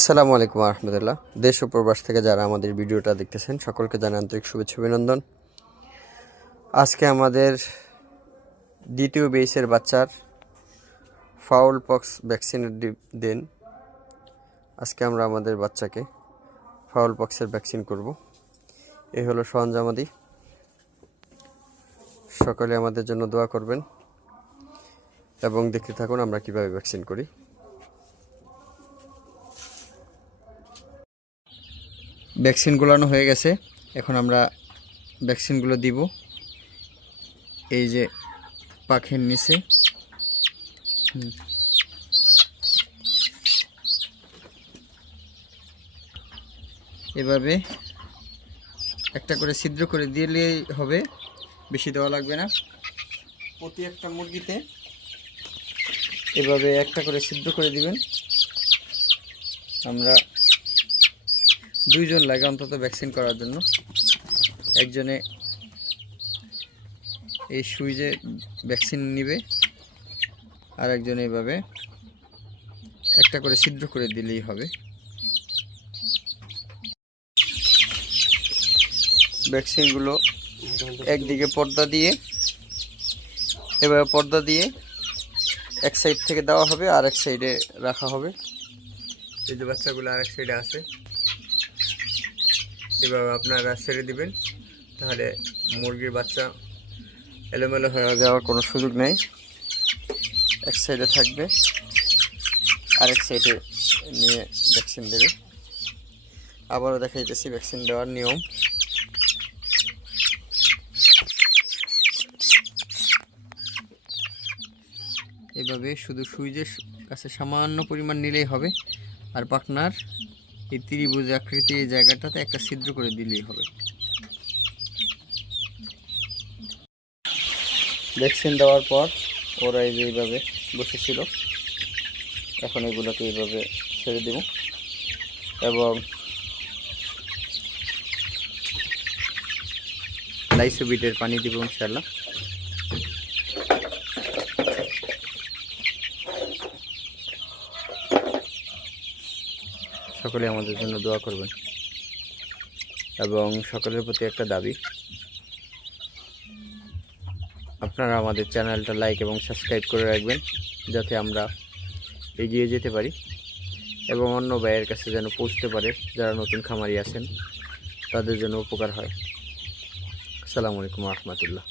আসসালামু আলাইকুম রহমতুল্লাহ। দেশ ও প্রবাস থেকে যারা আমাদের ভিডিওটা দেখতেছেন সকলকে জানাই আন্তরিক শুভেচ্ছা অভিনন্দন। আজকে আমাদের দ্বিতীয় বেসের বাচ্চার ফাউল পক্স ভ্যাকসিনের দিন। আজকে আমরা আমাদের বাচ্চাকে ফাউল পক্সের ভ্যাকসিন করব। এই হলো সরঞ্জামাদি। সকলে আমাদের জন্য দোয়া করবেন এবং দেখতে থাকুন আমরা কিভাবে ভ্যাকসিন করি। ভ্যাকসিন গোলানো হয়ে গেছে, এখন আমরা ভ্যাকসিনগুলো দিব। এই যে পাখের নিচে এভাবে একটা করে ছিদ্র করে দিলেই হবে, বেশি দেওয়া লাগবে না। প্রতি একটা মুরগিতে এভাবে একটা করে ছিদ্র করে দিবেন। আমরা দুইজন লাগে অন্তত ভ্যাকসিন করার জন্য। একজনে এই সুইচে ভ্যাকসিন নিবে, আর একজন এইভাবে একটা করে ছিদ্র করে দিলেই হবে। ভ্যাকসিনগুলো একদিকে পর্দা দিয়ে এভাবে পর্দা দিয়ে এক সাইড থেকে দেওয়া হবে, আর এক সাইডে রাখা হবে। এই যে বাচ্চাগুলো আর এক সাইডে আছে, এভাবে আপনারা ছেড়ে দিবেন, তাহলে মুরগির বাচ্চা এলোমেলো হয়ে যাওয়ার কোনো সুযোগ নেই। এক সাইডে থাকবে, আরেক সাইডে নিয়ে ভ্যাকসিন দেবে। আবারও দেখাইতেছি ভ্যাকসিন দেওয়ার নিয়ম। এভাবে শুধু সুইচের কাছে সামান্য পরিমাণ নিলেই হবে, আর পাখনার এই ত্রিভুজ আকৃতির এই জায়গাটাতে একটা ছিদ্র করে দিলেই হবে। ভ্যাকসিন দেওয়ার পর ওরা এই যে এইভাবে বসেছিল, এখন এগুলোকে এইভাবে ছেড়ে দেব এবং লাইসোবিটের পানি দিব ইনশাআল্লাহ। সকলে আমাদের জন্য দোয়া করবেন এবং সকলের প্রতি একটা দাবি, আপনারা আমাদের চ্যানেলটা লাইক এবং সাবস্ক্রাইব করে রাখবেন, যাতে আমরা এগিয়ে যেতে পারি এবং অন্য ভাইয়ের কাছে যেন পৌঁছতে পারে, যারা নতুন খামারি আছেন তাদের জন্য উপকার হয়। আসসালামু আলাইকুম রহমতুল্লাহ।